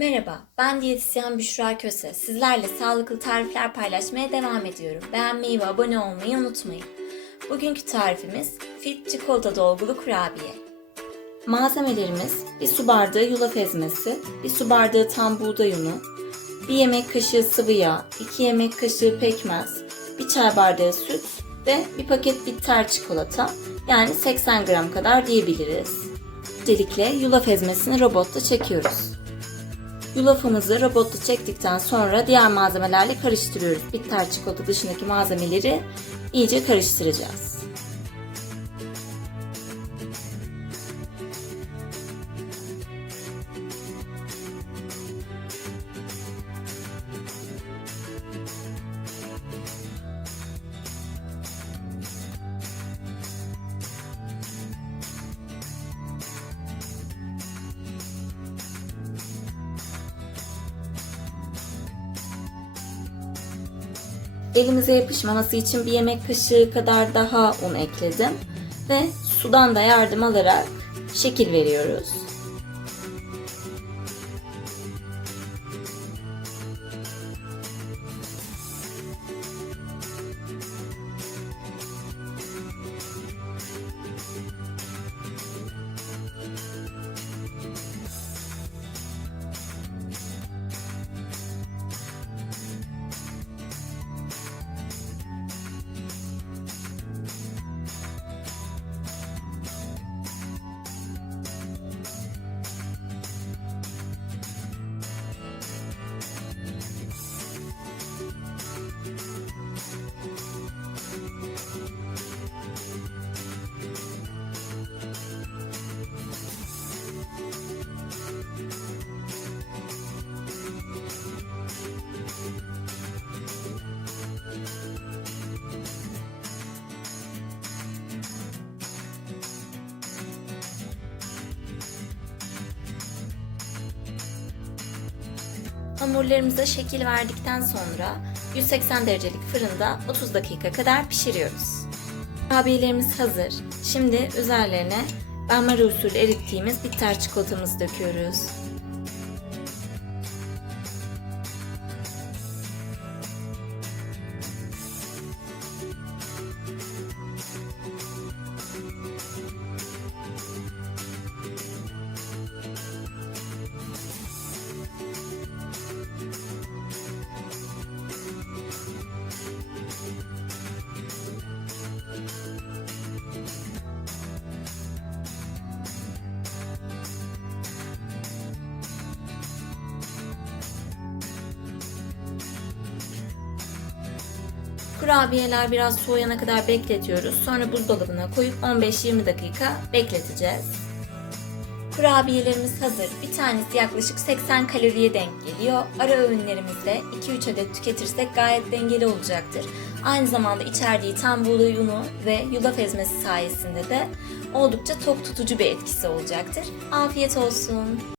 Merhaba, ben diyetisyen Büşra Köse. Sizlerle sağlıklı tarifler paylaşmaya devam ediyorum. Beğenmeyi ve abone olmayı unutmayın. Bugünkü tarifimiz fit çikolata dolgulu kurabiye. Malzemelerimiz bir su bardağı yulaf ezmesi, bir su bardağı tam buğday unu, bir yemek kaşığı sıvı yağ, iki yemek kaşığı pekmez, bir çay bardağı süt ve bir paket bitter çikolata yani 80 gram kadar diyebiliriz. Öncelikle yulaf ezmesini robotta çekiyoruz. Yulafımızı robotta çektikten sonra diğer malzemelerle karıştırıyoruz. Bitter çikolata dışındaki malzemeleri iyice karıştıracağız. Elimize yapışmaması için bir yemek kaşığı kadar daha un ekledim ve sudan da yardım alarak şekil veriyoruz. Hamurlarımıza şekil verdikten sonra 180 derecelik fırında 30 dakika kadar pişiriyoruz. Kurabiyelerimiz hazır. Şimdi üzerlerine benmari usulü erittiğimiz bitter çikolatamızı döküyoruz. Kurabiyeler biraz soğuyana kadar bekletiyoruz. Sonra buzdolabına koyup 15-20 dakika bekleteceğiz. Kurabiyelerimiz hazır. Bir tanesi yaklaşık 80 kaloriye denk geliyor. Ara öğünlerimizde 2-3 adet tüketirsek gayet dengeli olacaktır. Aynı zamanda içerdiği tam buğday unu ve yulaf ezmesi sayesinde de oldukça tok tutucu bir etkisi olacaktır. Afiyet olsun.